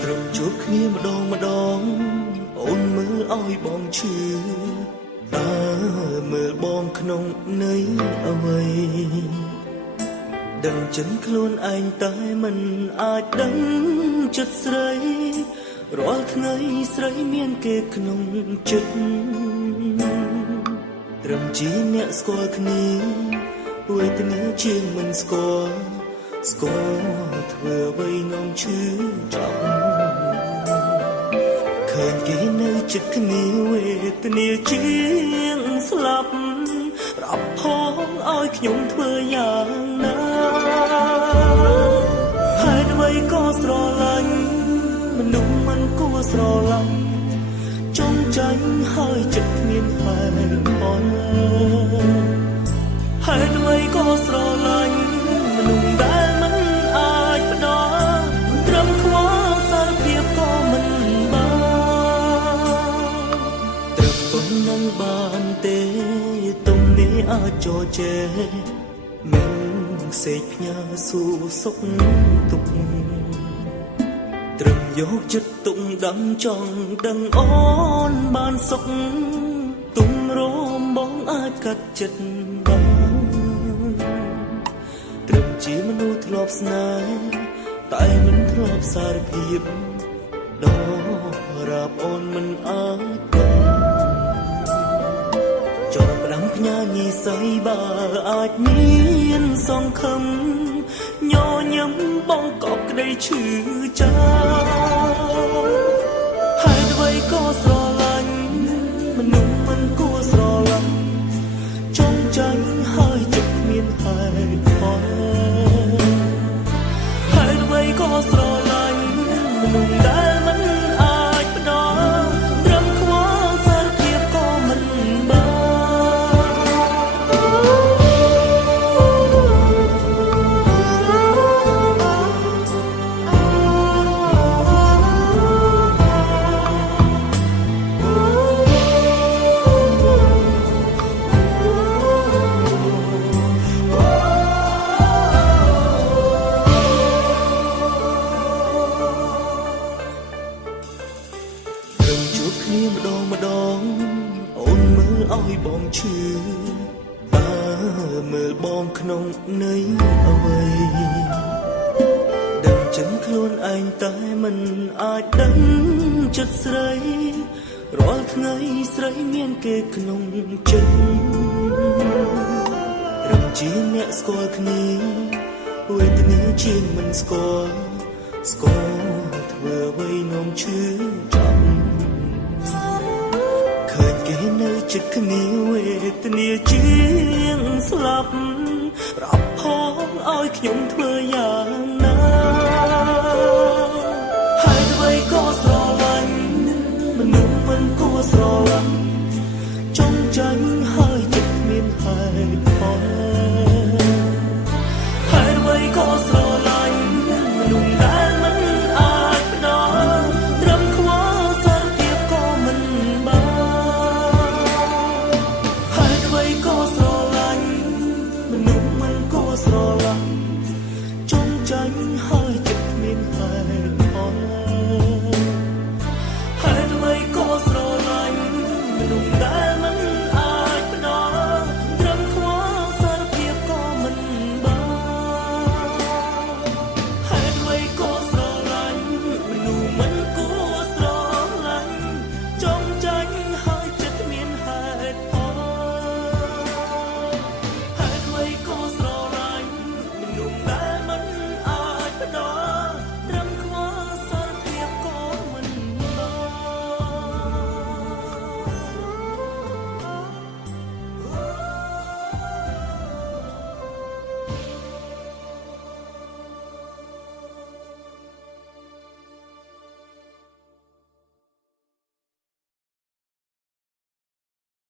ត្រឹមជួបគ្នាម្ដងអូនមើលឲ្យបងឈឺតើមើលបងក្នុងន័យអ្វីដឹងចិនខ្លួនឯងតែមិនអាចដឹងចិត្តស្រីរាល់ថ្ងៃស្រីមានគេក្នុងចិត្តត្រឹមជាអ្នកស្គាល់គ្នាវេទនាជាងមិនស្គាល់ធ្វើអ្វីនំឈឺចាំឃើញគេនៅចិត្តគ្នាវេទនាជាងស្លាប់ប្រាប់ផងឲ្យខ្ញុំធ្វើយ៉ាងណាហេតុអ្វីក៏ស្រឡាញ់មនុស្សមិនគួរស្រឡាញ់ចង់ចាញ់ហើយចិត្តគ្មានហេតុផលហេតុអ្វីក៏ស្រឡាញ់មនុស្សដែលមិនអាចផ្ដល់ត្រឹមខ្វល់សារភាពក៏មិនបានត្រឹមប៉ុណ្ណឹងបានទេទំនេរអាចចោជែមិនសេកផ្ញើស៊ូសុខទុក្ខត្រឹមយកចិត្តទុកដឹងចង់ដឹងអូនបានសុខទុំរមបងអាចកាត់ចិត្តបានត្រឹមជាមនុស្សធ្លាប់ស្នេហ៍តែមិនធ្លាប់សារភាពដល់រាប់អូនមិនអាចចង់ផ្ដាំផ្ញើនិស័យបើអាចមានសង្ឃឹមញញឹមបងកប់ក្តីឈឺចាំហេតុអ្វីក៏ស្រឡាញ់មនុស្សមិនគួរស្រឡាញ់ចង់ចាញ់ហើយចិត្តគ្មានហេតុផលហេតុអ្វីក៏ស្រឡាញ់មនុស្សដែលមិនអាចផ្ដល់ត្រឹមខ្វល់សារភាពក៏មិនបានគ្នាម្ដងអូនមើលឲ្យបងឈឺតើមើលបងក្នុងន័យអ្វីដឹងចិនខ្លួនឯងតែមិនអាចដឹងចិត្តស្រីរាល់ថ្ងៃស្រីមានគេក្នុងចិត្តរំជាអ្នកស្គាល់គ្នាវេទនាជាងមិនស្គាល់ធ្វើអ្វីនំឈឺចាំគេនៅចិត្តគ្នាវេទនាជាងស្លាប់ប្រាប់ផងឲ្យខ្ញុំធ្វើយ៉ាង